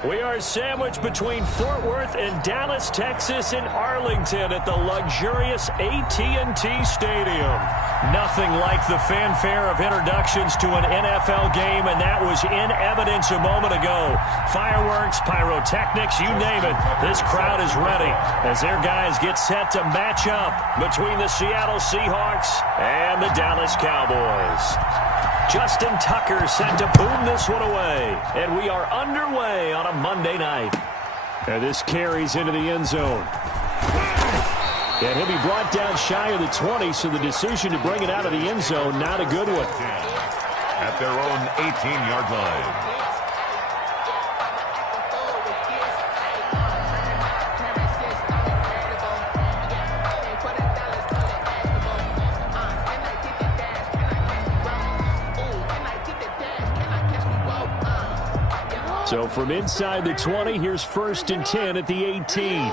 We are sandwiched between Fort Worth and Dallas, Texas, in Arlington at the luxurious AT&T Stadium. Nothing like the fanfare of introductions to an NFL game, and that was in evidence a moment ago. Fireworks, pyrotechnics, you name it. This crowd is ready as their guys get set to match up between the Seattle Seahawks and the Dallas Cowboys. Justin Tucker set to boom this one away, and we are underway on a Monday night. And this carries into the end zone. And he'll be brought down shy of the 20, so the decision to bring it out of the end zone, not a good one. At their own 18-yard line. So from inside the 20, here's 1st and 10 at the 18.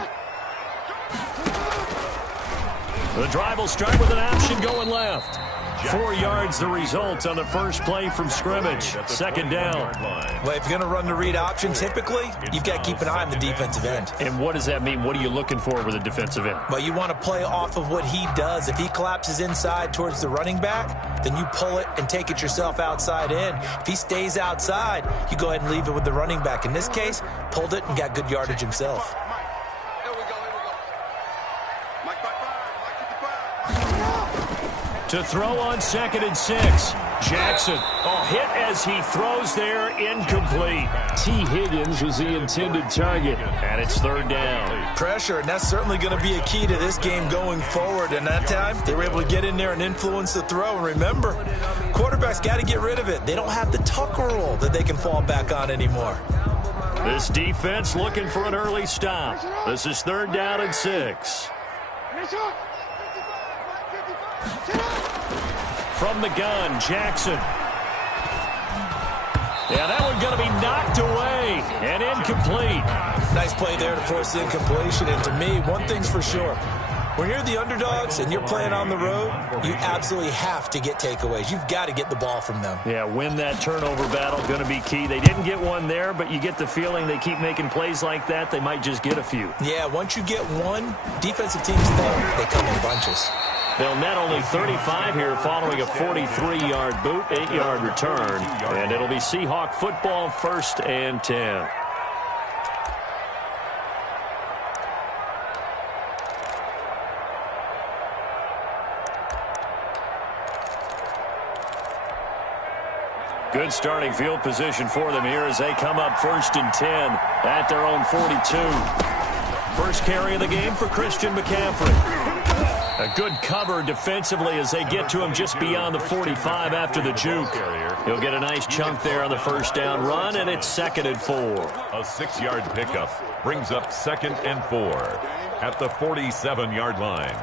The drive will start with an option going left. 4 yards the result on the first play from scrimmage. 2nd down. Well, if you're going to run the read option, typically, you've got to keep an eye on the defensive end. And what does that mean? What are you looking for with a defensive end? Well, you want to play off of what he does. If he collapses inside towards the running back, then you pull it and take it yourself outside in. If he stays outside, you go ahead and leave it with the running back. In this case, pulled it and got good yardage himself. To throw on 2nd and 6. Jackson. Hit as he throws there, incomplete. T. Higgins was the intended target, and it's 3rd down. Pressure, and that's certainly going to be a key to this game going forward. And that time, they were able to get in there and influence the throw. And remember, quarterbacks got to get rid of it. They don't have the Tucker rule that they can fall back on anymore. This defense looking for an early stop. This is 3rd down and 6. From the gun, Jackson. Yeah, that one going to be knocked away and incomplete. Nice play there to force the incompletion. And to me, one thing's for sure. When you're the underdogs and you're playing on the road, you absolutely have to get takeaways. You've got to get the ball from them. Yeah, win that turnover battle, going to be key. They didn't get one there, but you get the feeling they keep making plays like that, they might just get a few. Yeah, once you get one, defensive teams think they come in bunches. They'll net only 35 here following a 43-yard boot, 8-yard return. And it'll be Seahawk football, 1st and 10. Good starting field position for them here as they come up 1st and 10 at their own 42. First carry of the game for Christian McCaffrey. A good cover defensively as they get to him just beyond the 45 after the juke. He'll get a nice chunk there on the 1st down run, and it's 2nd and 4. A 6-yard pickup brings up 2nd and 4 at the 47-yard line.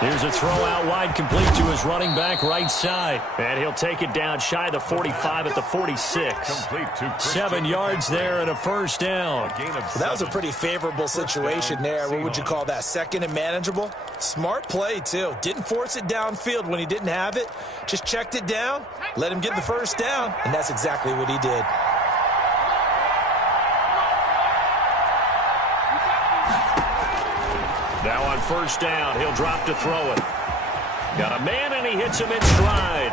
Here's a throw out wide, complete to his running back right side. And he'll take it down shy of the 45 at the 46. 7 yards there and a 1st down. Well, that was a pretty favorable situation there. What would you call that? 2nd and manageable? Smart play, too. Didn't force it downfield when he didn't have it. Just checked it down, let him get the 1st down, and that's exactly what he did. Now on 1st down, he'll drop to throw it. Got a man, and he hits him in stride.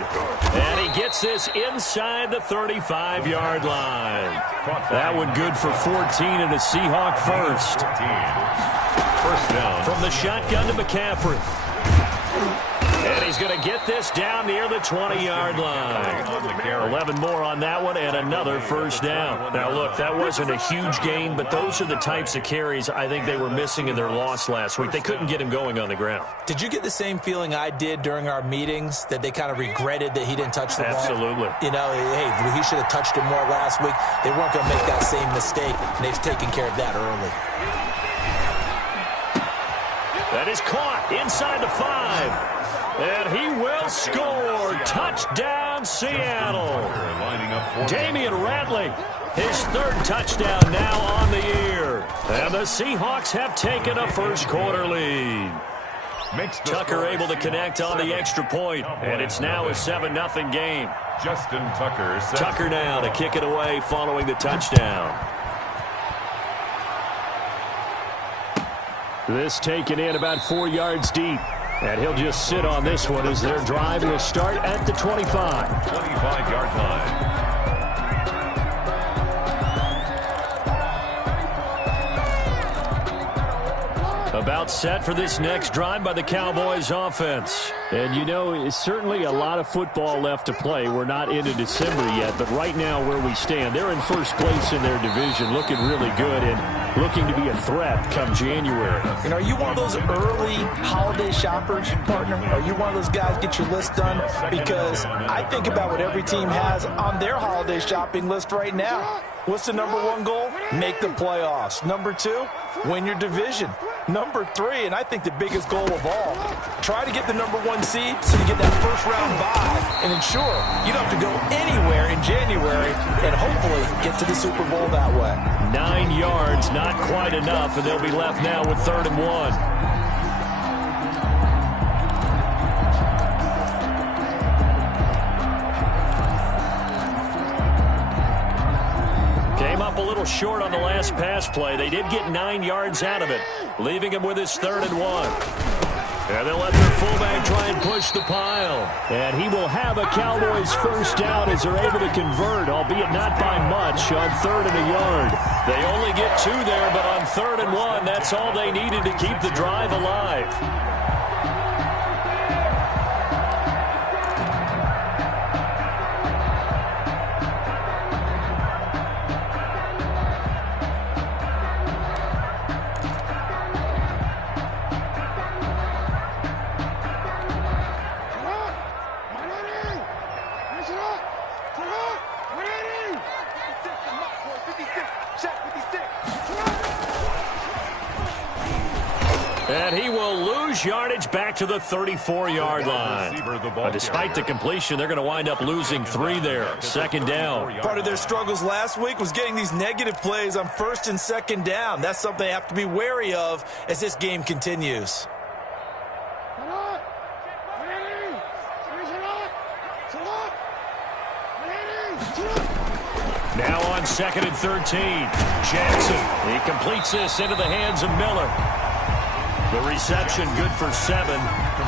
And he gets this inside the 35-yard line. That one good for 14 and a Seahawk 1st. 1st down. From the shotgun to McCaffrey. And he's going to get this down near the 20-yard line. 11 more on that one and another 1st down. Now, look, that wasn't a huge gain, but those are the types of carries I think they were missing in their loss last week. They couldn't get him going on the ground. Did you get the same feeling I did during our meetings, that they kind of regretted that he didn't touch the ball? Absolutely. You know, hey, he should have touched it more last week. They weren't going to make that same mistake, and they've taken care of that early. That is caught inside the 5. And he will score. Touchdown, touchdown, Seattle. Lining up Damian Ratley, his third touchdown now on the year. And the Seahawks have taken a first-quarter lead. Tucker able to connect on the extra point, and it's now a 7-0 game. Justin Tucker. Tucker now to kick it away following the touchdown. This taken in about 4 yards deep. And he'll just sit on this one as their drive will start at the 25. 25-yard line. About set for this next drive by the Cowboys offense. And you know, it's certainly a lot of football left to play. We're not into December yet, but right now where we stand, they're in first place in their division, looking really good and looking to be a threat come January. And are you one of those early holiday shoppers, partner? Are you one of those guys get your list done? Because I think about what every team has on their holiday shopping list right now. What's the number one goal? Make the playoffs. Number two, win your division. Number three, and I think the biggest goal of all, try to get the number one seed so you get that first round bye and ensure you don't have to go anywhere in January and hopefully get to the Super Bowl that way. 9 yards, not quite enough, and they'll be left now with 3rd and 1. A little short on the last pass play. They did get 9 yards out of it, leaving him with his 3rd and 1. And they'll let their fullback try and push the pile. And he will have a Cowboys first down as they're able to convert, albeit not by much, on 3rd and a yard. They only get 2 there, but on 3rd and 1, that's all they needed to keep the drive alive. And he will lose yardage back to the 34-yard line. Despite the completion, they're going to wind up losing 3 there. 2nd down. Part of their struggles last week was getting these negative plays on 1st and 2nd down. That's something they have to be wary of as this game continues. Now on 2nd and 13. Jackson. He completes this into the hands of Miller. The reception good for 7.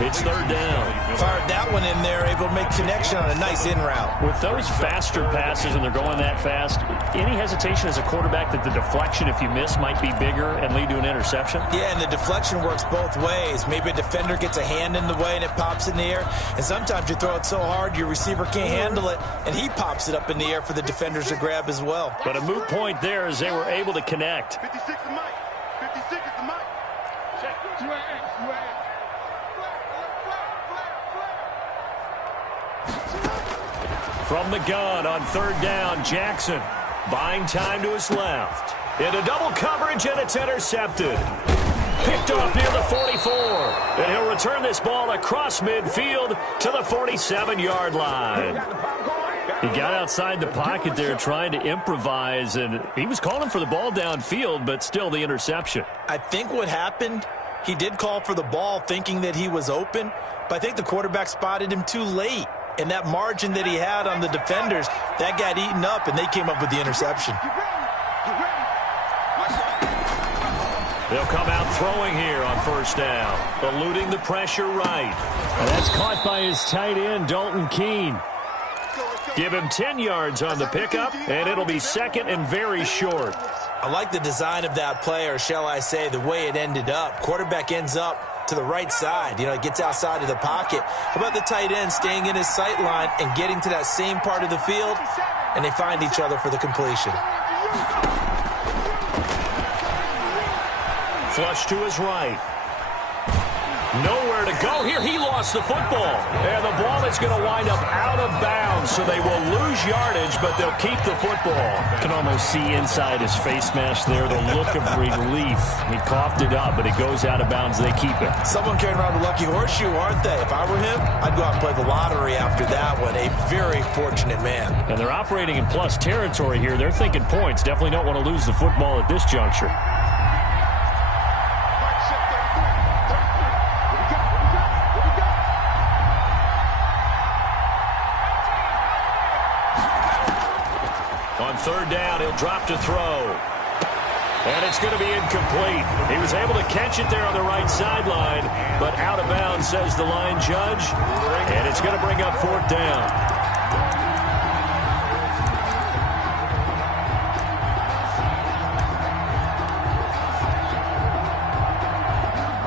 It's 3rd down. Fired that one in there, able to make connection on a nice in route. With those faster passes and they're going that fast, any hesitation as a quarterback that the deflection, if you miss, might be bigger and lead to an interception? Yeah, and the deflection works both ways. Maybe a defender gets a hand in the way and it pops in the air. And sometimes you throw it so hard your receiver can't handle it, and he pops it up in the air for the defenders to grab as well. But a moot point there as they were able to connect. 56 is Mike. 56 is the Mike. From the gun on 3rd down, Jackson buying time to his left. Into double coverage, and it's intercepted. Picked off near the 44. And he'll return this ball across midfield to the 47-yard line. He got outside the pocket there trying to improvise, and he was calling for the ball downfield, but still the interception. I think what happened, he did call for the ball thinking that he was open, but I think the quarterback spotted him too late. And that margin that he had on the defenders, that got eaten up, and they came up with the interception. They'll come out throwing here on 1st down, eluding the pressure right. And that's caught by his tight end, Dalton Keene. Give him 10 yards on the pickup, and it'll be 2nd and very short. I like the design of that play, or shall I say the way it ended up. Quarterback ends up to the right side. You know, it gets outside of the pocket. How about the tight end staying in his sight line and getting to that same part of the field, and they find each other for the completion. Flush to his right. Nowhere to go here. He lost the football. And the ball is going to wind up out of bounds, so they will lose yardage, but they'll keep the football. You can almost see inside his face mask there the look of relief. He coughed it up, but it goes out of bounds. They keep it. Someone carrying around the lucky horseshoe, aren't they? If I were him, I'd go out and play the lottery after that one. A very fortunate man. And they're operating in plus territory here. They're thinking points. Definitely don't want to lose the football at this juncture. On third down, he'll drop to throw. And it's going to be incomplete. He was able to catch it there on the right sideline, but out of bounds, says the line judge. And it's going to bring up fourth down.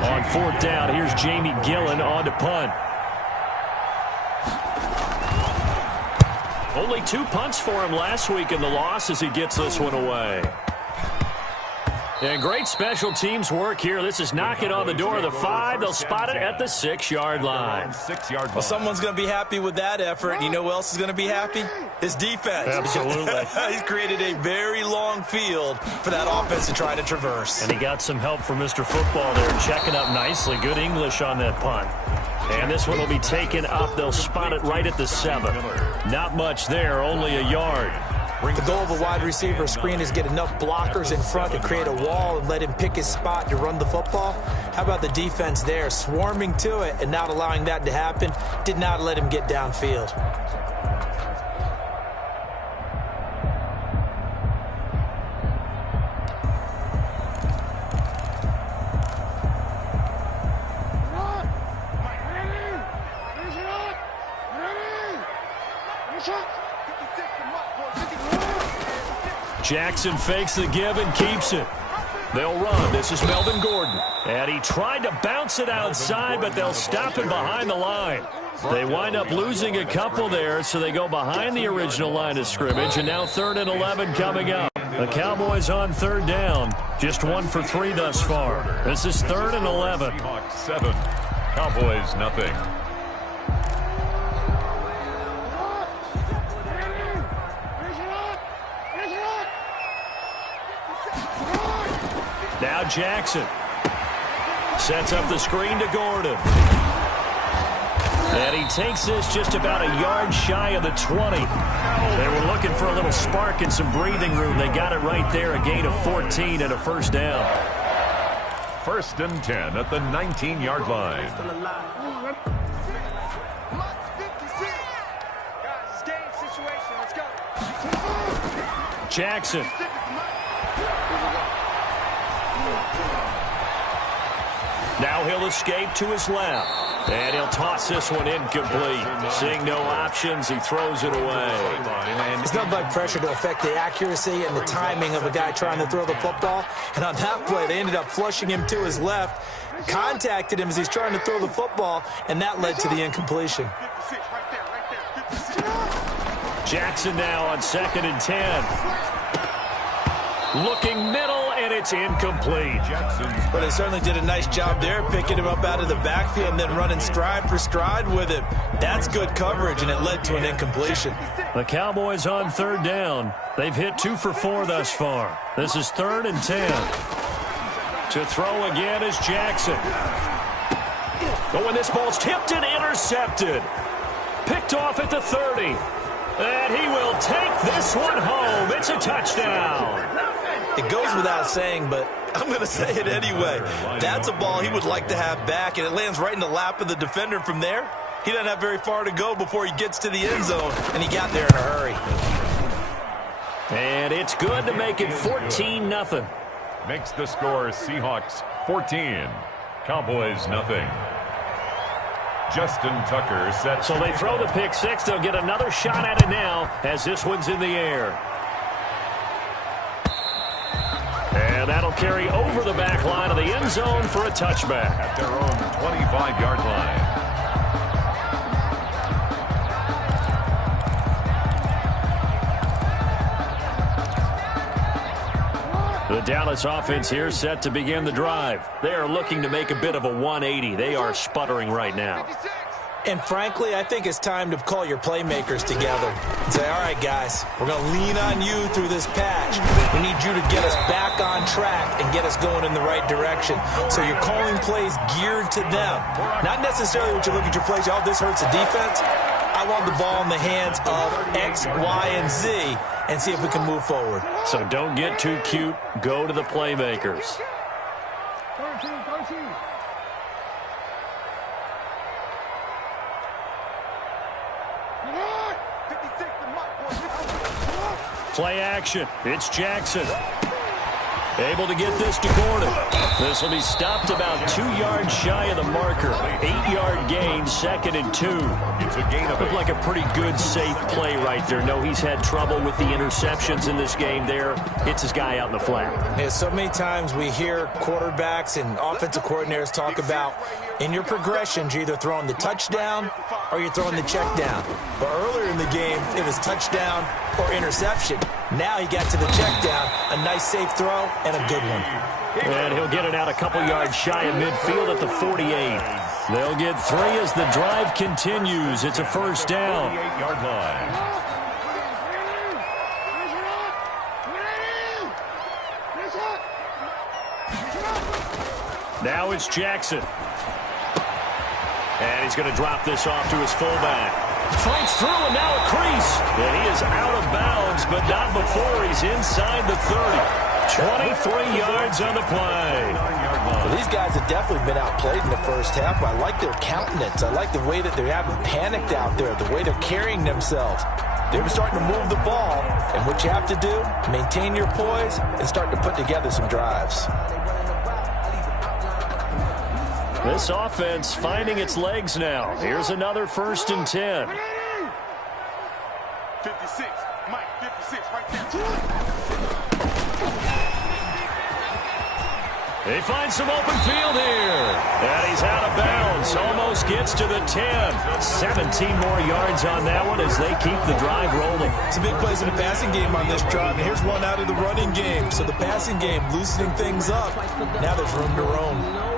On fourth down, here's Jamie Gillen on to punt. Only 2 punts for him last week in the loss as he gets this one away. And great special teams work here. This is knocking on the door of the 5. They'll spot it at the 6-yard line. Well, someone's going to be happy with that effort. And you know who else is going to be happy? His defense. Absolutely. He's created a very long field for that offense to try to traverse. And he got some help from Mr. Football there, checking up nicely. Good English on that punt. And this one will be taken up. They'll spot it right at the 7. Not much there, only a yard. The goal of a wide receiver screen is get enough blockers in front to create a wall and let him pick his spot to run the football. How about the defense there, swarming to it and not allowing that to happen? Did not let him get downfield. Jackson fakes the give and keeps it. They'll run. This is Melvin Gordon. And he tried to bounce it outside, but they'll stop him behind the line. They wind up losing a couple there, so they go behind the original line of scrimmage, and now 3rd and 11 coming up. The Cowboys on third down. Just 1 for 3 thus far. This is 3rd and 11. Seahawks 7, Cowboys nothing. Now Jackson sets up the screen to Gordon. And he takes this just about a yard shy of the 20. They were looking for a little spark and some breathing room. They got it right there, a gain of 14 and a first down. 1st and 10 at the 19-yard line. Jackson. Now he'll escape to his left. And he'll toss this one incomplete. Seeing no options, he throws it away. It's nothing like pressure to affect the accuracy and the timing of a guy trying to throw the football. And on that play, they ended up flushing him to his left, contacted him as he's trying to throw the football, and that led to the incompletion. Jackson now on 2nd and 10. Looking middle, and it's incomplete. But they certainly did a nice job there, picking him up out of the backfield and then running stride for stride with him. That's good coverage, and it led to an incompletion. The Cowboys on third down. They've hit 2 for 4 thus far. This is 3rd and 10. To throw again is Jackson. Oh, and this ball's tipped and intercepted. Picked off at the 30. And he will take this one home. It's a touchdown. It goes without saying, but I'm going to say it anyway. That's a ball he would like to have back, and it lands right in the lap of the defender from there. He doesn't have very far to go before he gets to the end zone, and he got there in a hurry. And it's good to make it 14-0. Makes the score Seahawks 14, Cowboys nothing. Justin Tucker sets. So they throw the pick six. They'll get another shot at it now as this one's in the air. And that'll carry over the back line of the end zone for a touchback. At their own 25-yard line. The Dallas offense here set to begin the drive. They are looking to make a bit of a 180. They are sputtering right now. And frankly, I think it's time to call your playmakers together and say, all right, guys, we're going to lean on you through this patch. We need you to get us back on track and get us going in the right direction. So you're calling plays geared to them. Not necessarily what you look at your plays, oh, this hurts the defense. I want the ball in the hands of X, Y, and Z and see if we can move forward. So don't get too cute. Go to the playmakers. Play action. It's Jackson. Able to get this to Gordon. This will be stopped about 2 yards shy of the marker. 8-yard gain, 2nd and 2. It's a gain of 8. Looked like a pretty good, safe play right there. No, he's had trouble with the interceptions in this game there. Hits his guy out in the flat. Yeah, so many times we hear quarterbacks and offensive coordinators talk about in your progressions, you're either throwing the touchdown or you're throwing the check down. But earlier in the game, it was touchdown or interception. Now he got to the check down, a nice safe throw, and a good one. And he'll get it out a couple yards shy of midfield at the 48. They'll get 3 as the drive continues. It's a first down. 48-yard line. Now it's Jackson. And he's going to drop this off to his fullback. Fights through and now a crease. And he is out of bounds, but not before he's inside the 30. 23 yards on the play. Well, these guys have definitely been outplayed in the first half. I like their countenance. I like the way that they haven't panicked out there, the way they're carrying themselves. They're starting to move the ball, and what you have to do, maintain your poise and start to put together some drives. This offense finding its legs now. Here's another 1st and 10. 56, Mike, 56, right there. They find some open field here. And he's out of bounds. Almost gets to the 10. 17 more yards on that one as they keep the drive rolling. Some big plays in the passing game on this drive. And here's one out of the running game. So the passing game loosening things up. Now there's room to roam.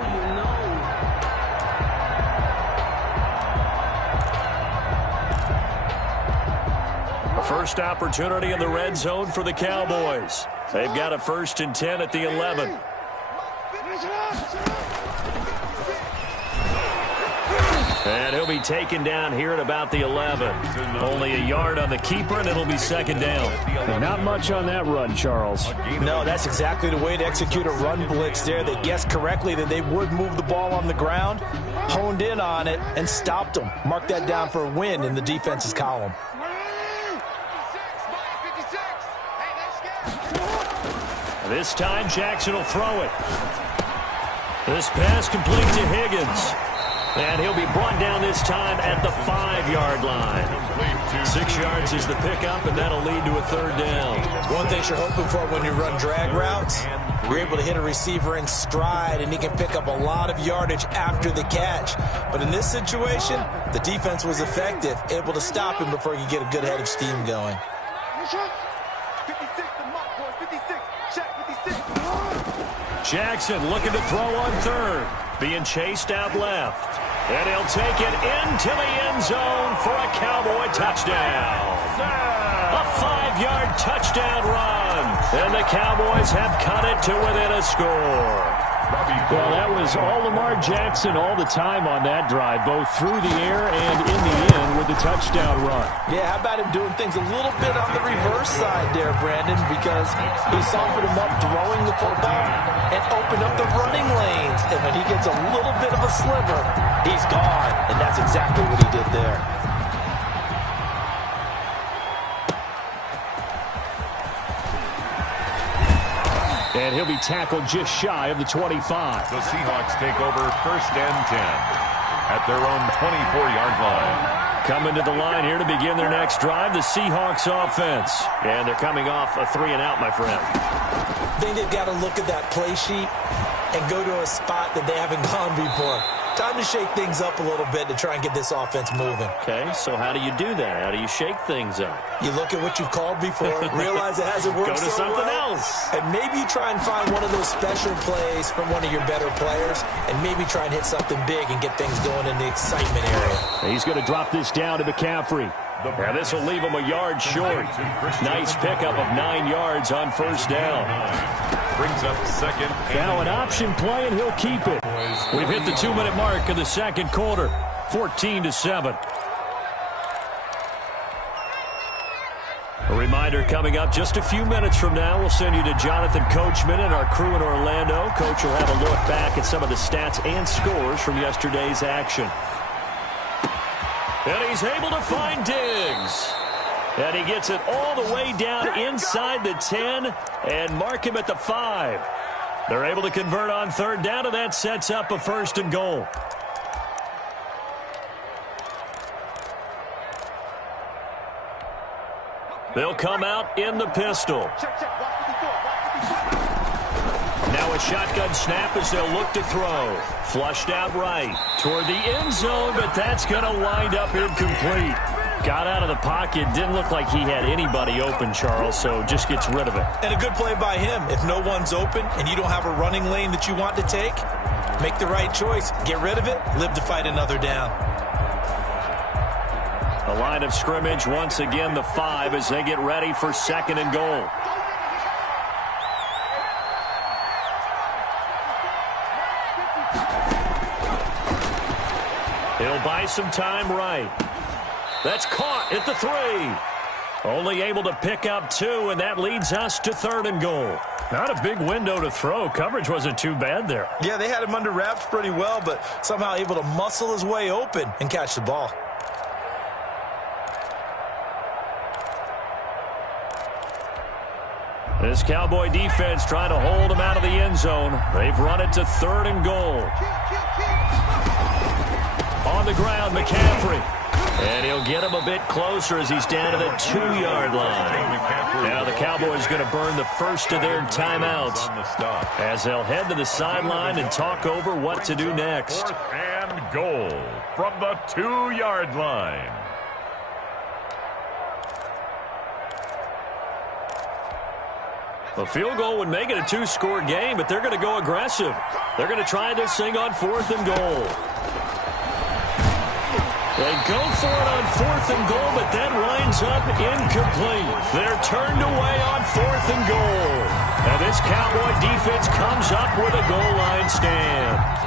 First opportunity in the red zone for the Cowboys. They've got a 1st and 10 at the 11. And he'll be taken down here at about the 11. Only a yard on the keeper, and it'll be 2nd down. And not much on that run, Charles. No, that's exactly the way to execute a run blitz there. They guessed correctly that they would move the ball on the ground, honed in on it, and stopped them. Mark that down for a win in the defense's column. This time, Jackson will throw it. This pass complete to Higgins. And he'll be brought down this time at the 5-yard line. 6 yards is the pickup, and that'll lead to a 3rd down. One thing you're hoping for when you run drag routes, you're able to hit a receiver in stride, and he can pick up a lot of yardage after the catch. But in this situation, the defense was effective, able to stop him before he could get a good head of steam going. 56, the mark, boys, 56, check, 56. Jackson looking to throw on 3rd. Being chased out left. And he'll take it into the end zone for a Cowboy touchdown. A 5-yard touchdown run. And the Cowboys have cut it to within a score. Well, that was all Lamar Jackson all the time on that drive, both through the air and in the end with the touchdown run. Yeah, how about him doing things a little bit on the reverse side there, Brandon, because he softened him up throwing the football and opened up the running lanes. And when he gets a little bit of a sliver, he's gone. And that's exactly what he did there. And he'll be tackled just shy of the 25. The Seahawks take over 1st and 10 at their own 24-yard line. Coming to the line here to begin their next drive, the Seahawks offense. And they're coming off a 3-and-out, my friend. I think they've got to look at that play sheet and go to a spot that they haven't gone before. Time to shake things up a little bit to try and get this offense moving. Okay, so how do you do that? How do you shake things up? You look at what you've called before, realize it hasn't worked Go to so something well, else. and maybe you try and find one of those special plays from one of your better players, and maybe try and hit something big and get things going in the excitement area. He's going to drop this down to McCaffrey. Now this will leave him a yard short. Nice pickup of 9 yards on first down. Brings up second. Now an option play, and he'll keep it. We've hit the 2-minute mark of the second quarter. 14-7. A reminder coming up just a few minutes from now. We'll send you to Jonathan Coachman and our crew in Orlando. Coach will have a look back at some of the stats and scores from yesterday's action. And he's able to find Diggs. And he gets it all the way down inside the 10 and mark him at the 5. They're able to convert on third down, and that sets up a 1st and goal. They'll come out in the pistol. Now a shotgun snap as they'll look to throw. Flushed out right toward the end zone, but that's going to wind up incomplete. Got out of the pocket. Didn't look like he had anybody open, Charles, so just gets rid of it. And a good play by him. If no one's open and you don't have a running lane that you want to take, make the right choice. Get rid of it. Live to fight another down. A line of scrimmage once again, the 5 as they get ready for 2nd and goal. He'll buy some time right. That's caught at the 3. Only able to pick up 2, and that leads us to 3rd and goal. Not a big window to throw. Coverage wasn't too bad there. Yeah, they had him under wraps pretty well, but somehow able to muscle his way open and catch the ball. This Cowboy defense trying to hold him out of the end zone. They've run it to 3rd and goal. On the ground, McCaffrey. And he'll get him a bit closer as he's down to the 2-yard line. Now the Cowboys going to burn the first of their timeouts as they'll head to the sideline and talk over what to do next. 4th and goal from the 2-yard line. A field goal would make it a 2-score game, but they're going to go aggressive. They're going to try this thing on 4th and goal. They go for it on 4th and goal, but that winds up incomplete. They're turned away on 4th and goal. Now this Cowboy defense comes up with a goal line stand.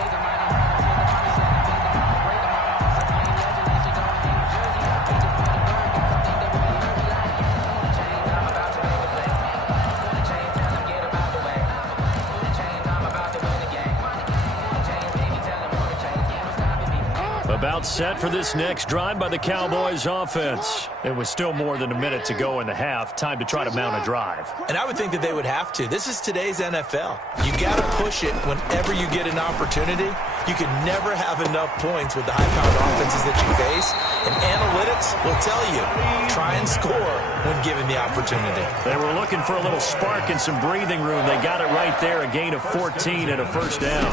About set for this next drive by the Cowboys offense. It was still more than a minute to go in the half. Time to try to mount a drive. And I would think that they would have to. This is today's NFL. You got to push it whenever you get an opportunity. You can never have enough points with the high-powered offenses that you face. And analytics will tell you, try and score when given the opportunity. They were looking for a little spark and some breathing room. They got it right there, a gain of 14 and a first down.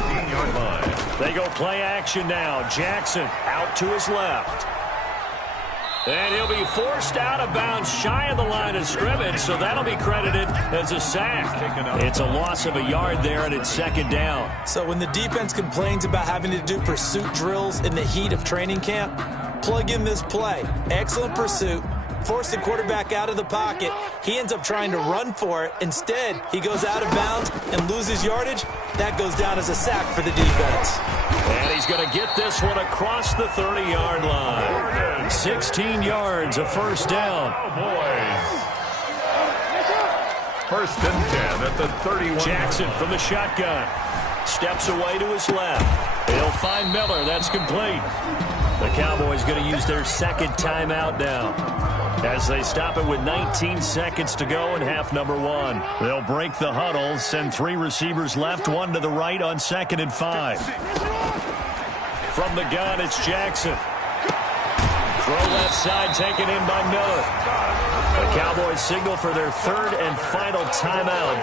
They go play action now. Jackson out to his left. And he'll be forced out of bounds shy of the line of scrimmage, so that'll be credited as a sack. It's a loss of a yard there, and it's 2nd down. So when the defense complains about having to do pursuit drills in the heat of training camp, plug in this play. Excellent pursuit. Force the quarterback out of the pocket. He ends up trying to run for it. Instead, he goes out of bounds and loses yardage. That goes down as a sack for the defense. And he's going to get this one across the 30-yard line. 16 yards, a first down. First and 10 at the 31. Jackson from the shotgun. Steps away to his left. He'll find Miller. That's complete. The Cowboys going to use their 2nd timeout now, as they stop it with 19 seconds to go in half number 1. They'll break the huddle, send 3 receivers left, 1 to the right on 2nd and 5. From the gun, it's Jackson. Throw left side taken in by Miller. The Cowboys signal for their 3rd and final timeout,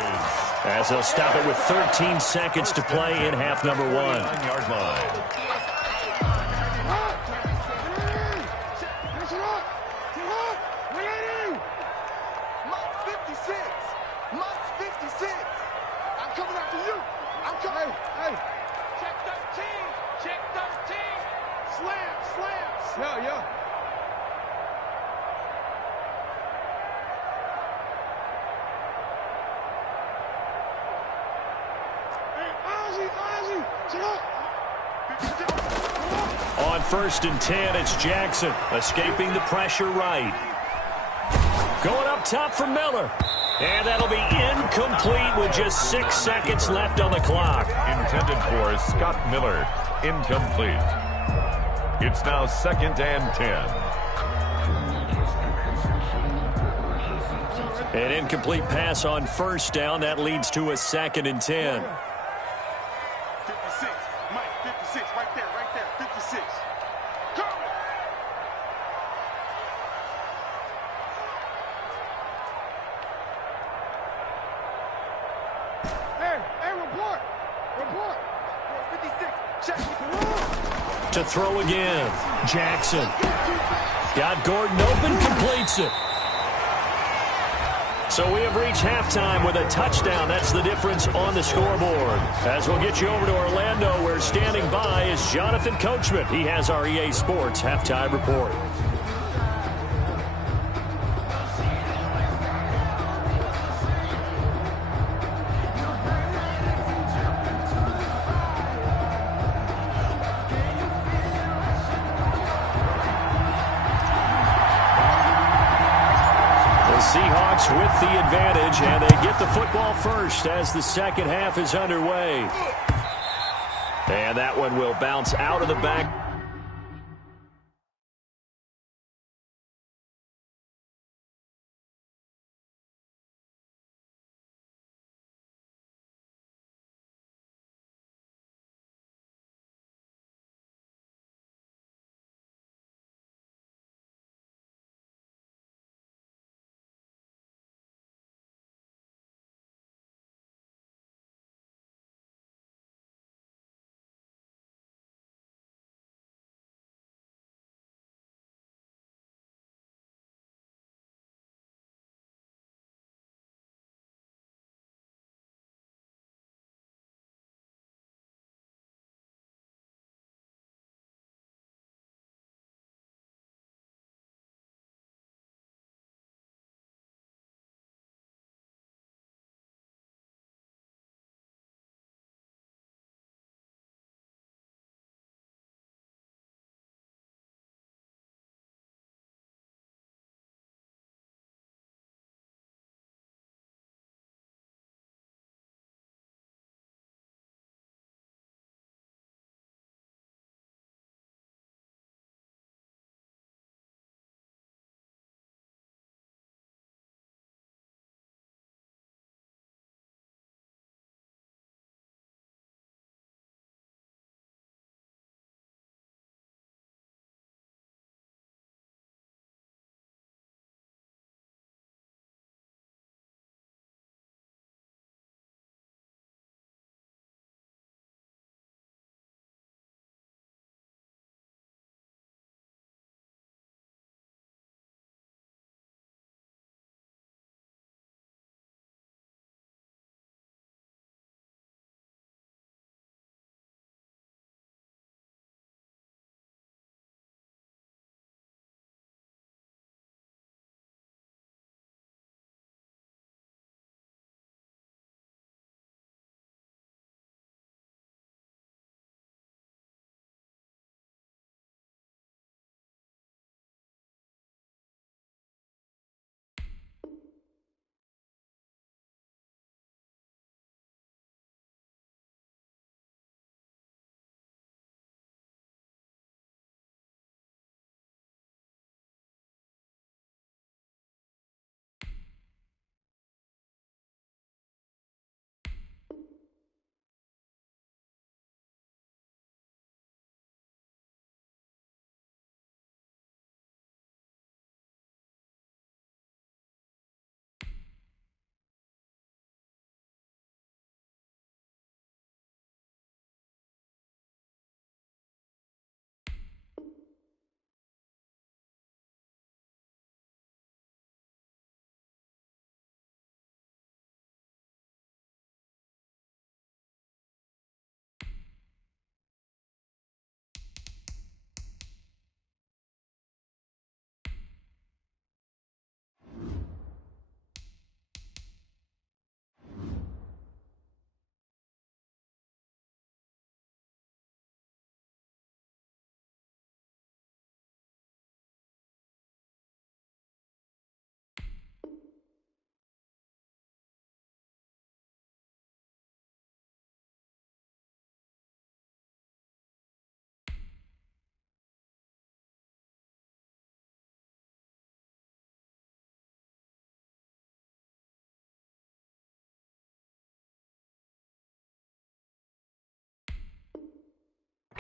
as they'll stop it with 13 seconds to play in half number 1. 56. Mike's 56. I'm coming after you. I'm coming. Hey. Check 13. Check 13. Slam. Yeah. Ozzy. Check out. 56. On 1st and 10, it's Jackson escaping the pressure right. Going up top for Miller. And that'll be incomplete with just 6 seconds left on the clock. Intended for Scott Miller. Incomplete. It's now 2nd and 10. An incomplete pass on 1st down. That leads to a 2nd and 10. 56. Mike, 56. Right there. 56. Come. Hey, report. 56. Check. To throw again. Jackson. Got Gordon open, completes it. So we have reached halftime with a touchdown. That's the difference on the scoreboard. As we'll get you over to Orlando, where standing by is Jonathan Coachman. He has our EA Sports halftime report. Seahawks with the advantage, and they get the football first as the second half is underway. And that one will bounce out of the back.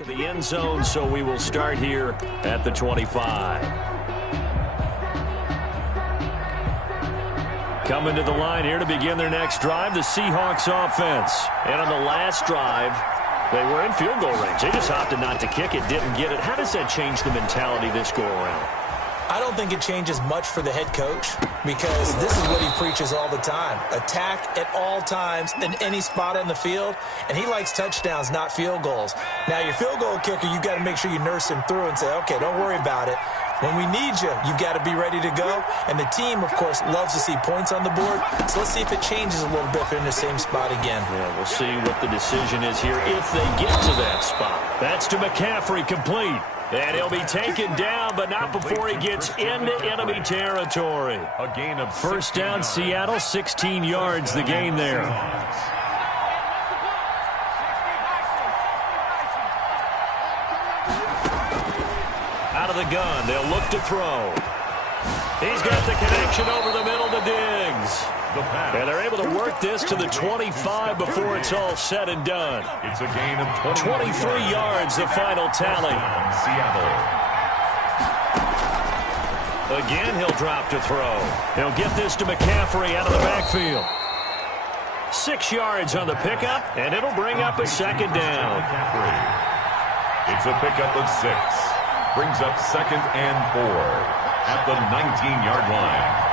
The end zone, so we will start here at the 25. Coming to the line here to begin their next drive, the Seahawks offense. And on the last drive, they were in field goal range. They just opted not to kick it, didn't get it. How does that change the mentality this go-around? I don't think it changes much for the head coach because this is what he preaches all the time. Attack at all times in any spot on the field, and he likes touchdowns, not field goals. Now, your field goal kicker, you've got to make sure you nurse him through and say, okay, don't worry about it. When we need you, you've got to be ready to go. And the team, of course, loves to see points on the board. So let's see if it changes a little bit if they're in the same spot again. Yeah, we'll see what the decision is here if they get to that spot. That's to McCaffrey, complete. And he'll be taken down, but not before he gets into enemy territory. A gain of first down, Seattle, 16 yards, the gain there. Out of the gun, they'll look to throw. He's got the connection over the middle to Diggs. And they're able to work this to the 25 before it's all said and done. It's a gain of 23 yards, the final tally. Seattle. Again, he'll drop to throw. He'll get this to McCaffrey out of the backfield. 6 yards on the pickup, and it'll bring up a second down. It's a pickup of 6. Brings up 2nd and 4 at the 19-yard line.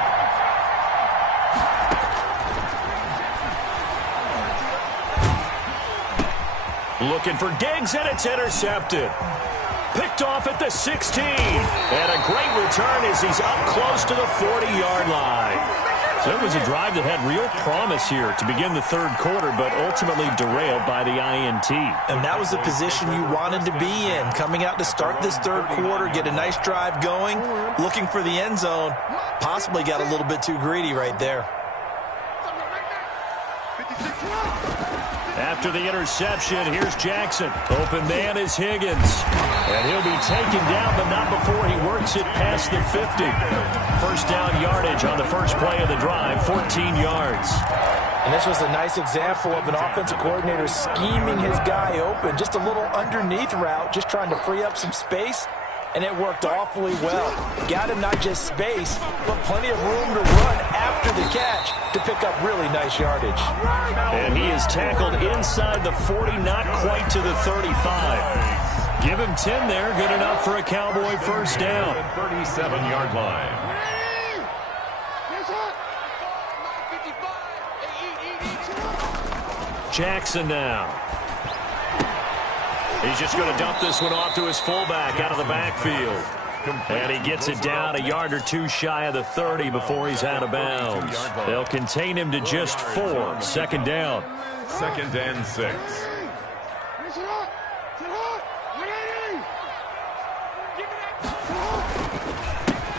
Looking for Diggs, and it's intercepted. Picked off at the 16. And a great return as he's up close to the 40-yard line. So it was a drive that had real promise here to begin the third quarter, but ultimately derailed by the INT. And that was the position you wanted to be in. Coming out to start this third quarter, get a nice drive going, looking for the end zone. Possibly got a little bit too greedy right there. After the interception, here's Jackson. Open man is Higgins. And he'll be taken down, but not before he works it past the 50. First down yardage on the first play of the drive, 14 yards. And this was a nice example of an offensive coordinator scheming his guy open. Just a little underneath route, just trying to free up some space. And it worked awfully well. Got him not just space, but plenty of room to run after the catch to pick up really nice yardage. And he is tackled inside the 40, not quite to the 35. Give him 10 there, good enough for a Cowboy first down. 37-yard line. Jackson now. He's just going to dump this one off to his fullback out of the backfield. And he gets it down a yard or two shy of the 30 before he's out of bounds. They'll contain him to just 4. Second down. 2nd and 6.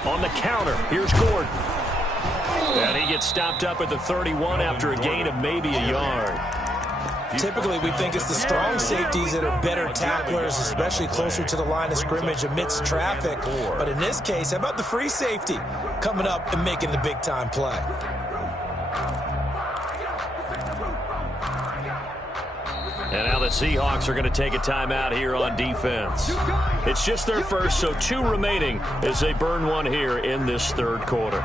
On the counter, here's Gordon. And he gets stopped up at the 31 after a gain of maybe a yard. Typically, we think it's the strong safeties that are better tacklers, especially closer to the line of scrimmage amidst traffic. But in this case, how about the free safety coming up and making the big-time play? And now the Seahawks are going to take a timeout here on defense. It's just their first, so 2 remaining as they burn one here in this third quarter.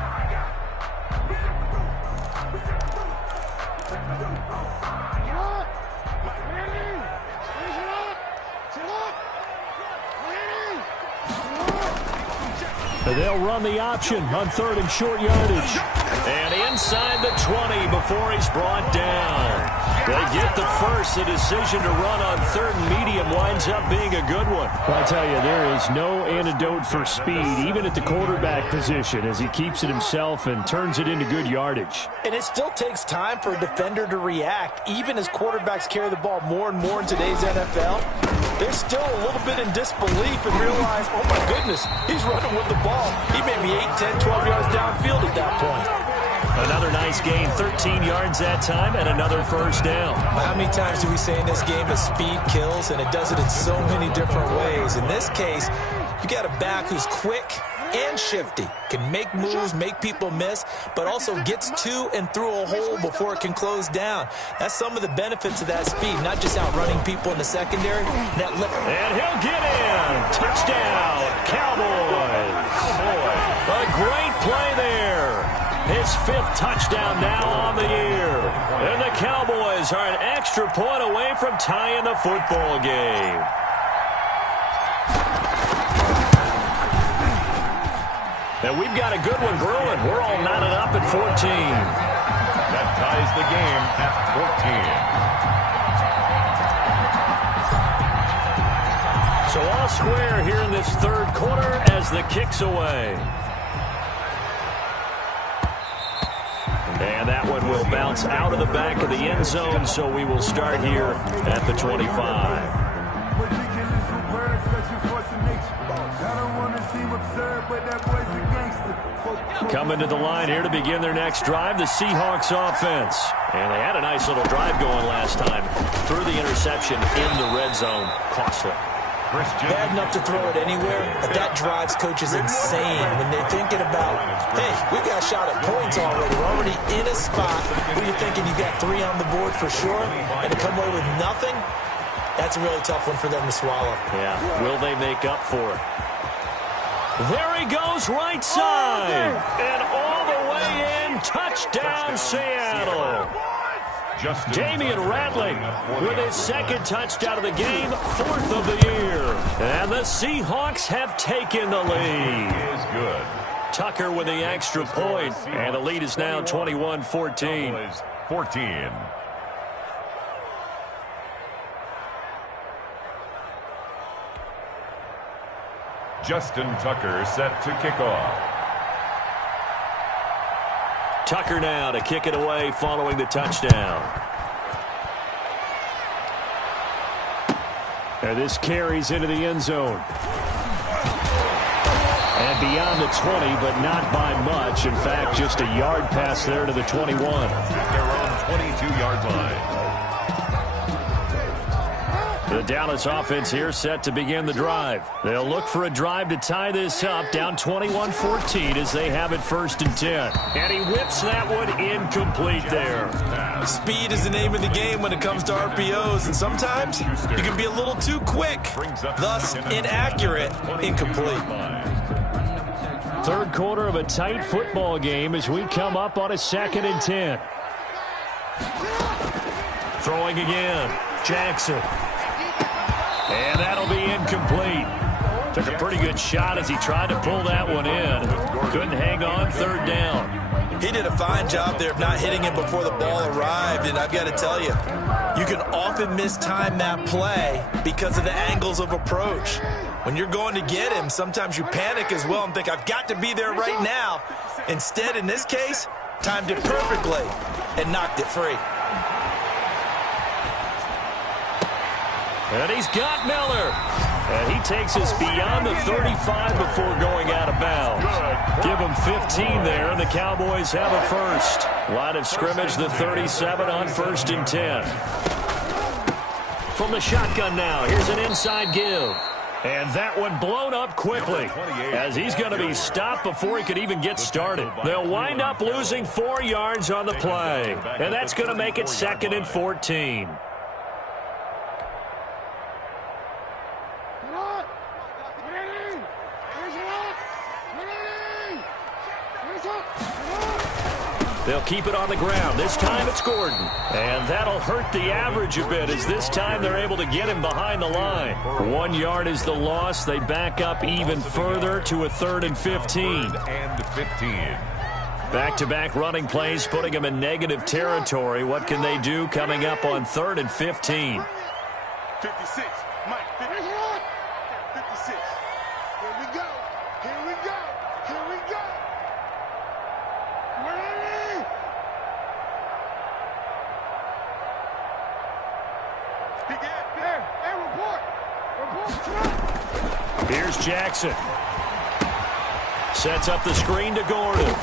They'll run the option on 3rd and short yardage. And inside the 20 before he's brought down. They get the first. The decision to run on 3rd and medium winds up being a good one. I tell you, there is no antidote for speed, even at the quarterback position, as he keeps it himself and turns it into good yardage. And it still takes time for a defender to react, even as quarterbacks carry the ball more and more in today's NFL. They're still a little bit in disbelief and realize, oh my goodness, he's running with the ball. He may be 8, 10, 12 yards downfield at that point. Another nice gain, 13 yards that time, and another first down. How many times do we say in this game that speed kills, and it does it in so many different ways? In this case, you got a back who's quick, and shifty. Can make moves, make people miss, but also gets to and through a hole before it can close down. That's some of the benefits of that speed, not just outrunning people in the secondary. And he'll get in. Touchdown, Cowboys. A great play there. His 5th touchdown now on the year. And the Cowboys are an extra point away from tying the football game. And we've got a good one brewing. We're all knotted up at 14. That ties the game at 14. So all square here in this 3rd quarter as the kick's away. And that one will bounce out of the back of the end zone, so we will start here at the 25. Coming to the line here to begin their next drive, the Seahawks offense. And they had a nice little drive going last time. Threw the interception in the red zone. Costly. Bad enough to throw it anywhere, but that drives coaches insane when they're thinking about, hey, we got a shot at points already. We're already in a spot where you're thinking you got 3 on the board for sure, and to come away with nothing, that's a really tough one for them to swallow. Yeah, will they make up for it? There he goes, right side. And all the way in, touchdown Seattle. Damian Rattling with his 2nd touchdown of the game, 4th of the year. And the Seahawks have taken the lead. Is good. Tucker with the extra point, and the lead is now 21-14. 14. Justin Tucker set to kick off. Tucker now to kick it away following the touchdown. And this carries into the end zone. And beyond the 20, but not by much. In fact, just a yard pass there to the 21. At their own 22-yard line. The Dallas offense here set to begin the drive. They'll look for a drive to tie this up, down 21-14 as they have it 1st and 10. And he whips that one incomplete there. Speed is the name of the game when it comes to RPOs, and sometimes you can be a little too quick, thus inaccurate, incomplete. 3rd quarter of a tight football game as we come up on a 2nd and 10. Throwing again, Jackson. And that'll be incomplete. Took a pretty good shot as he tried to pull that one in. Couldn't hang on, 3rd down. He did a fine job there of not hitting it before the ball arrived, and I've got to tell you, you can often mistime that play because of the angles of approach. When you're going to get him, sometimes you panic as well and think, I've got to be there right now. Instead, in this case, timed it perfectly and knocked it free. And he's got Miller. And he takes us beyond the 35 before going out of bounds. Give him 15 there, and the Cowboys have a first. Line of scrimmage, the 37 on 1st and 10. From the shotgun now, here's an inside give. And that one blown up quickly as he's going to be stopped before he could even get started. They'll wind up losing 4 yards on the play. And that's going to make it 2nd and 14. They'll keep it on the ground. This time it's Gordon. And that'll hurt the average a bit as this time they're able to get him behind the line. 1 yard is the loss. They back up even further to a 3rd and 15. Back-to-back running plays putting them in negative territory. What can they do coming up on 3rd and 15? 56. Mike, 56. Here we go. Here we go. Here we go. Ready? Hey, report. Here's Jackson. Sets up the screen to Gordon.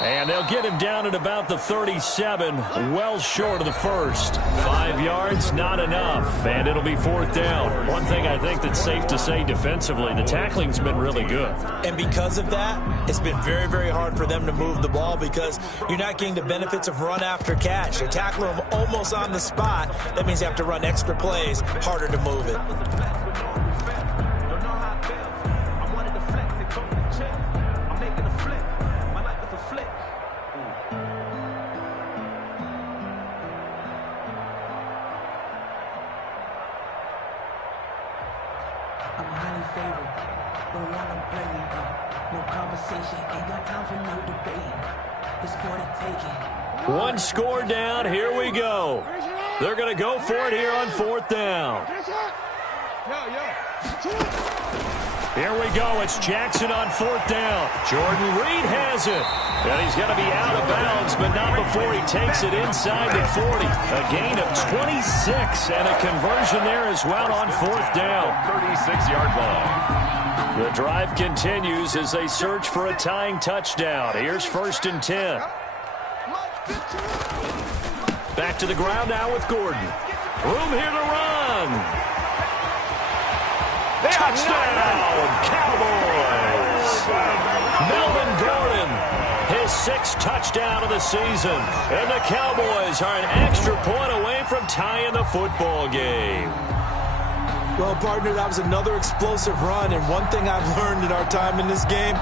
And they'll get him down at about the 37, well short of the first. 5 yards, not enough, and it'll be 4th down. One thing I think that's safe to say defensively, the tackling's been really good. And because of that, it's been very, very hard for them to move the ball because you're not getting the benefits of run after catch. You're tackling them almost on the spot. That means you have to run extra plays, harder to move it. One score down. Here we go. They're going to go for it here on 4th down. Here we go. It's Jackson on 4th down. Jordan Reed has it. And he's going to be out of bounds, but not before he takes it inside the 40. A gain of 26 and a conversion there as well on 4th down. 36-yard line. The drive continues as they search for a tying touchdown. Here's 1st and 10. Back to the ground now with Gordon. Room here to run. Touchdown, Cowboys. Melvin Gordon, his 6th touchdown of the season. And the Cowboys are an extra point away from tying the football game. Well, partner, that was another explosive run, and one thing I've learned in our time in this game,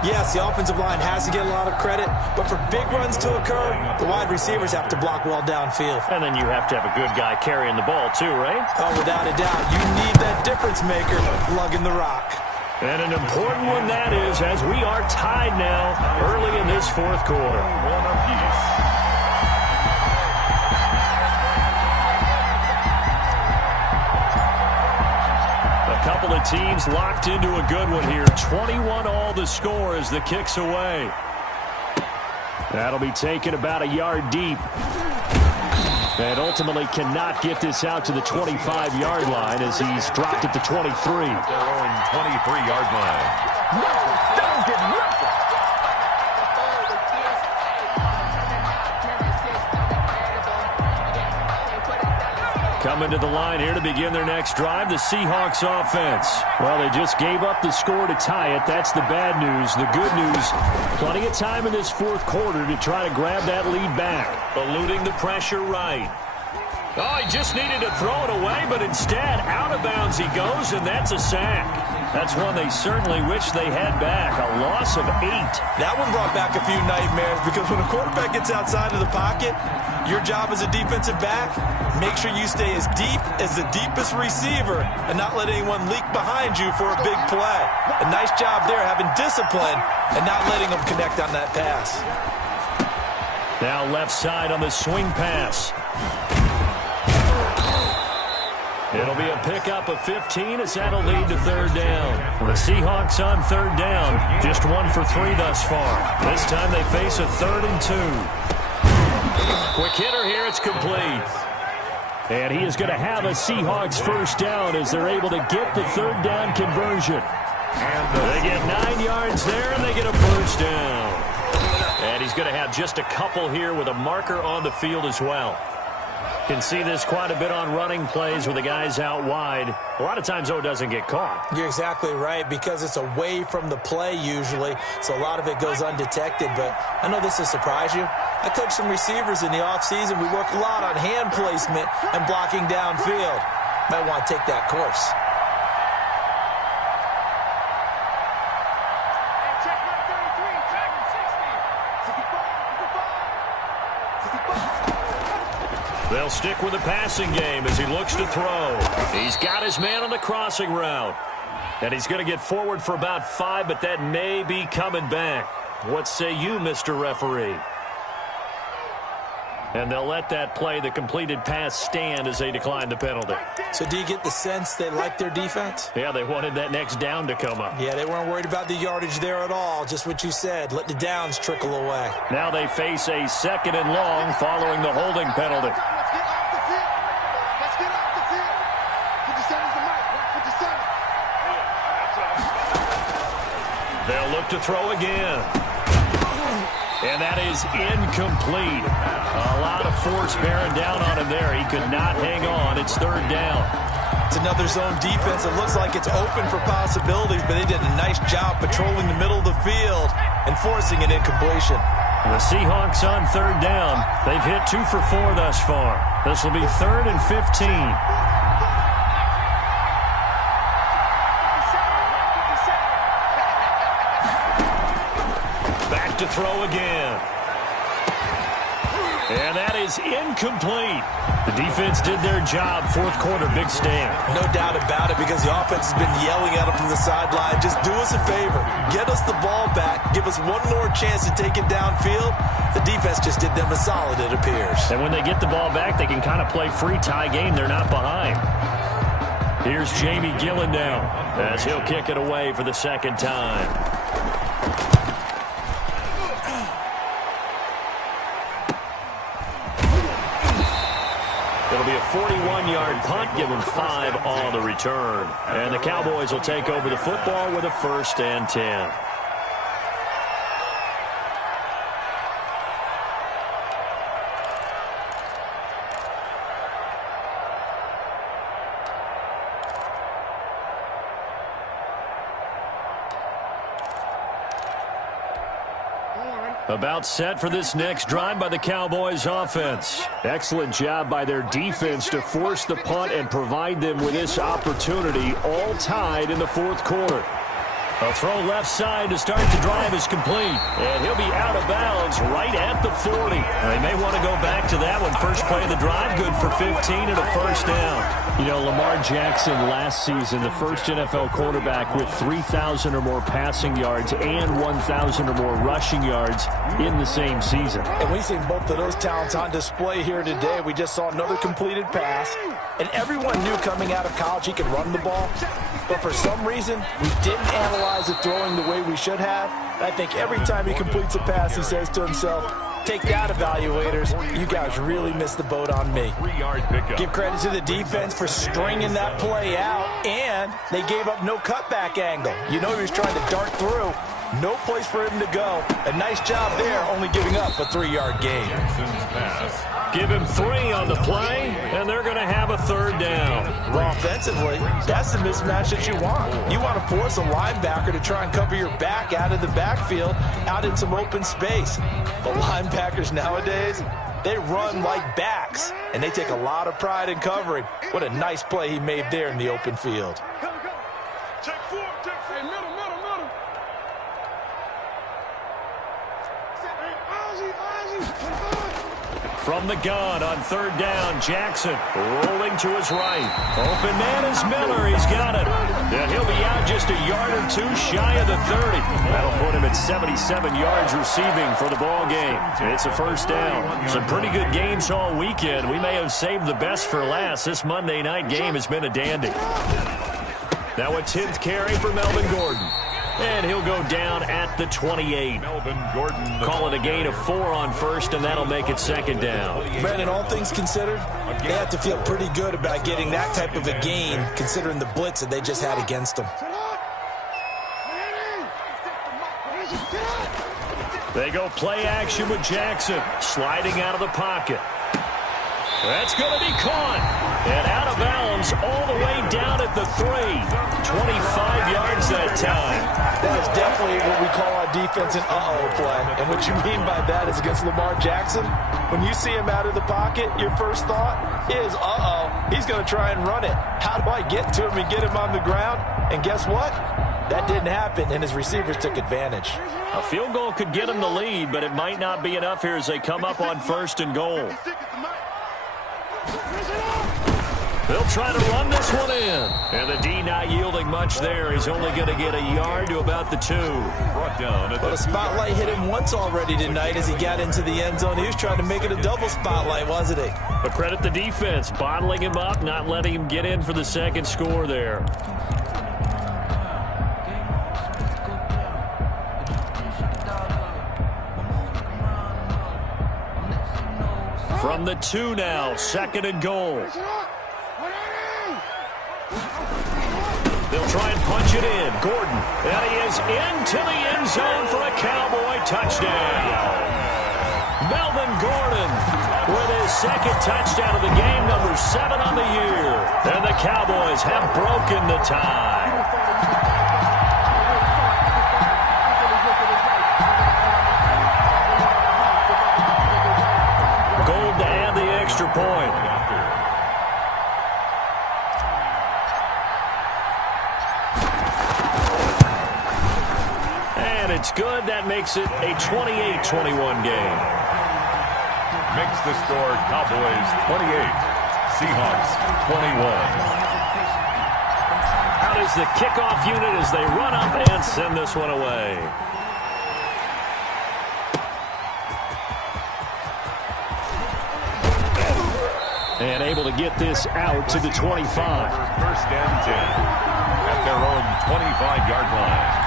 yes, the offensive line has to get a lot of credit, but for big runs to occur, the wide receivers have to block well downfield. And then you have to have a good guy carrying the ball too, right? Oh, without a doubt. You need that difference maker lugging the rock. And an important one that is, as we are tied now early in this 4th quarter. One apiece. Couple of teams locked into a good one here. 21 all the score as the kick's away. That'll be taken about a yard deep. And ultimately cannot get this out to the 25-yard line as he's dropped at the 23. Their own 23-yard line. Coming to the line here to begin their next drive, the Seahawks offense. Well, they just gave up the score to tie it. That's the bad news. The good news, plenty of time in this 4th quarter to try to grab that lead back. Eluding the pressure right. Oh, he just needed to throw it away, but instead, out of bounds he goes, and that's a sack. That's one they certainly wish they had back. A loss of 8. That one brought back a few nightmares because when a quarterback gets outside of the pocket, your job as a defensive back, make sure you stay as deep as the deepest receiver and not let anyone leak behind you for a big play. A nice job there having discipline and not letting them connect on that pass. Now left side on the swing pass. It'll be a pickup of 15 as that'll lead to 3rd down. The Seahawks on 3rd down, just 1 for 3 thus far. This time they face a 3rd and 2. Quick hitter here, it's complete. And he is going to have a Seahawks 1st down as they're able to get the 3rd down conversion. And they get 9 yards there, and they get a 1st down. And he's going to have just a couple here with a marker on the field as well. Can see this quite a bit on running plays with the guys out wide. A lot of times, though, it doesn't get caught. You're exactly right because it's away from the play usually, so a lot of it goes undetected. But I know this will surprise you. I coach some receivers in the offseason. We work a lot on hand placement and blocking downfield. Might want to take that course. They'll stick with the passing game as he looks to throw. He's got his man on the crossing route. And he's going to get forward for about 5, but that may be coming back. What say you, Mr. Referee? And they'll let that play, the completed pass, stand as they decline the penalty. So do you get the sense they like their defense? Yeah, they wanted that next down to come up. Yeah, they weren't worried about the yardage there at all. Just what you said. Let the downs trickle away. Now they face a 2nd and long following the holding penalty. Let's get off the field. Put the center the mic. Put the center. They'll look to throw again. And that is incomplete. A lot of force bearing down on him there. He could not hang on. It's third down. It's another zone defense. It looks like it's open for possibilities, but they did a nice job patrolling the middle of the field and forcing an incompletion. The Seahawks on third down. They've hit 2 for 4 thus far. This will be 3rd and 15. Back to throw again. And that is incomplete. The defense did their job. 4th quarter, big stand. No doubt about it, because the offense has been yelling at them from the sideline. Just do us a favor. Get us the ball back. Give us one more chance to take it downfield. The defense just did them a solid, it appears. And when they get the ball back, they can kind of play free tie game. They're not behind. Here's Jamie Gillen now as he'll kick it away for the 2nd time. It'll be a 41-yard punt, give them 5 on the return. And the Cowboys will take over the football with a 1st and 10. About set for this next drive by the Cowboys offense. Excellent job by their defense to force the punt and provide them with this opportunity, all tied in the 4th quarter. A throw left side to start the drive is complete. And he'll be out of bounds right at the 40. They may want to go back to that one. First play of the drive, good for 15 and a 1st down. You know, Lamar Jackson last season, the first NFL quarterback with 3,000 or more passing yards and 1,000 or more rushing yards in the same season. And we've seen both of those talents on display here today. We just saw another completed pass. And everyone knew coming out of college he could run the ball. But for some reason, we didn't analyze it throwing the way we should have. And I think every time he completes a pass, he says to himself, take that, evaluators. You guys really missed the boat on me. 3-yard pickup. Give credit to the defense for stringing that play out, and they gave up no cutback angle. You know he was trying to dart through. No place for him to go. A nice job there, only giving up a 3-yard gain. Give him 3 on the play, and they're going to have a 3rd down. Well, offensively, that's the mismatch that you want. You want to force a linebacker to try and cover your back out of the backfield, out in some open space. But linebackers nowadays, they run like backs, and they take a lot of pride in covering. What a nice play he made there in the open field. Check 4, check 4. Hey, middle. From the gun on 3rd down, Jackson rolling to his right. Open man is Miller. He's got it. And he'll be out just a yard or 2 shy of the 30. That'll put him at 77 yards receiving for the ball game. It's a 1st down. Some pretty good games all weekend. We may have saved the best for last. This Monday night game has been a dandy. Now a 10th carry for Melvin Gordon. And he'll go down at the 28. Melvin Gordon. Call it a gain of 4 on 1st, and that'll make it 2nd down. Brandon, all things considered, they have to feel pretty good about getting that type of a gain, considering the blitz that they just had against them. They go play action with Jackson, sliding out of the pocket. That's going to be caught. And out of bounds all the way down at the 3. 25 yards that time. That is definitely what we call our defense an uh-oh play. And what you mean by that is against Lamar Jackson, when you see him out of the pocket, your first thought is, uh-oh, he's going to try and run it. How do I get to him and get him on the ground? And guess what? That didn't happen, and his receivers took advantage. A field goal could get him the lead, but it might not be enough here as they come up on 1st and goal. They'll try to run this one in. And the D not yielding much there. He's only going to get a yard to about the 2. Brought down at the spotlight hit him once already tonight as he got into the end zone. He was trying to make it a double spotlight, wasn't he? But credit the defense, bottling him up, not letting him get in for the 2nd score there. From the 2 now, 2nd and goal. They'll try and punch it in. Gordon, and he is into the end zone for a Cowboy touchdown. Melvin Gordon with his second touchdown of the game, number 7 on the year. And the Cowboys have broken the tie. Gold to add the extra point. And it's good. That makes it a 28-21 game. Makes the score Cowboys 28, Seahawks 21. Out is the kickoff unit as they run up and send this one away. And able to get this out to the 25. First and 10 at their own 25-yard line.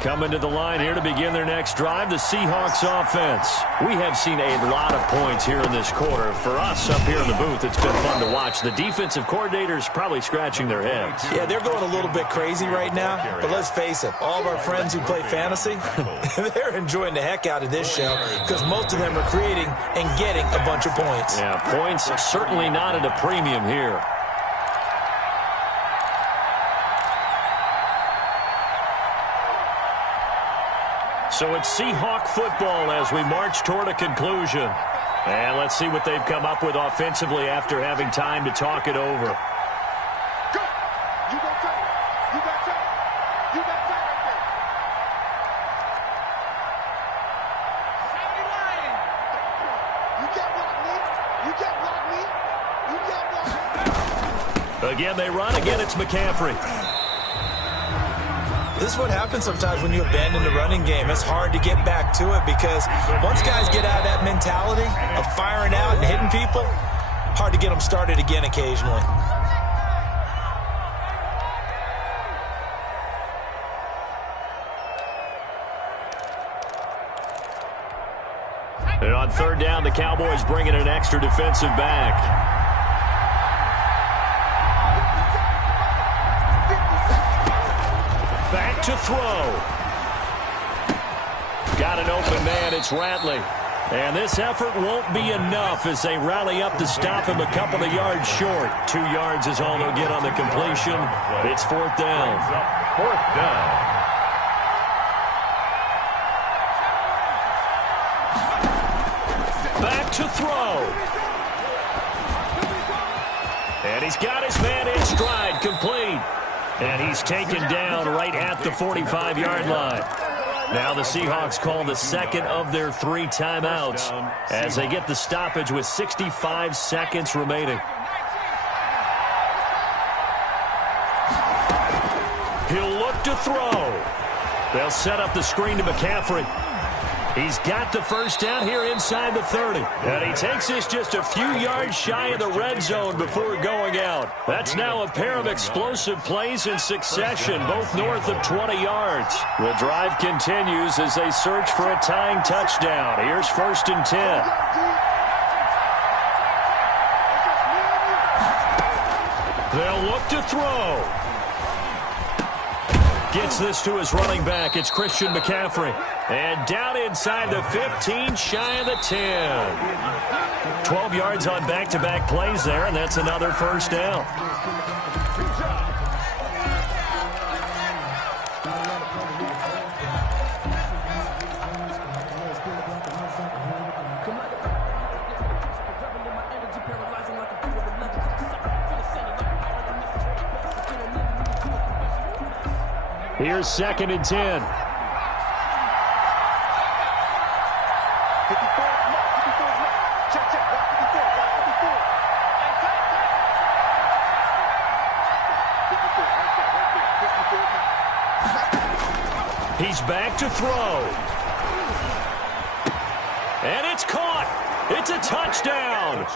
Coming to the line here to begin their next drive, the Seahawks offense. We have seen a lot of points here in this quarter. For us up here in the booth, it's been fun to watch. The defensive coordinators probably scratching their heads. Yeah, they're going a little bit crazy right now. But let's face it, all of our friends who play fantasy, they're enjoying the heck out of this show because most of them are creating and getting a bunch of points. Yeah, points certainly not at a premium here. So it's Seahawk football as we march toward a conclusion. And let's see what they've come up with offensively after having time to talk it over. Go! You got time. You got time. You got time right there. You can't block me. You can't block me. You can't block me. Again, they run. Again, it's McCaffrey. This is what happens sometimes when you abandon the running game. It's hard to get back to it because once guys get out of that mentality of firing out and hitting people, hard to get them started again occasionally. And on third down, the Cowboys bring in an extra defensive back. Back to throw. Got an open man. It's Ratley. And this effort won't be enough as they rally up to stop him a couple of yards short. 2 yards is all they'll get on the completion. It's fourth down. Fourth down. Back to throw. And he's got his man in stride, complete. And he's taken down right at the 45-yard line. Now the Seahawks call the second of their 3 timeouts as they get the stoppage with 65 seconds remaining. He'll look to throw. They'll set up the screen to McCaffrey. He's got the first down here inside the 30. And he takes this just a few yards shy of the red zone before going out. That's now a pair of explosive plays in succession, both north of 20 yards. The drive continues as they search for a tying touchdown. Here's first and 10. They'll look to throw. Gets this to his running back. It's Christian McCaffrey. And down inside the 15, shy of the 10. 12 yards on back-to-back plays there, and that's another first down. Here's second and 10. He's back to throw. And it's caught. It's a touchdown.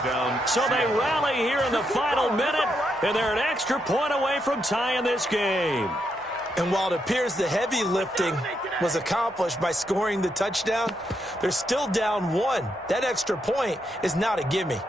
So they rally here in the final minute, and they're an extra point away from tying this game. And while it appears the heavy lifting was accomplished by scoring the touchdown, they're still down 1. That extra point is not a gimme.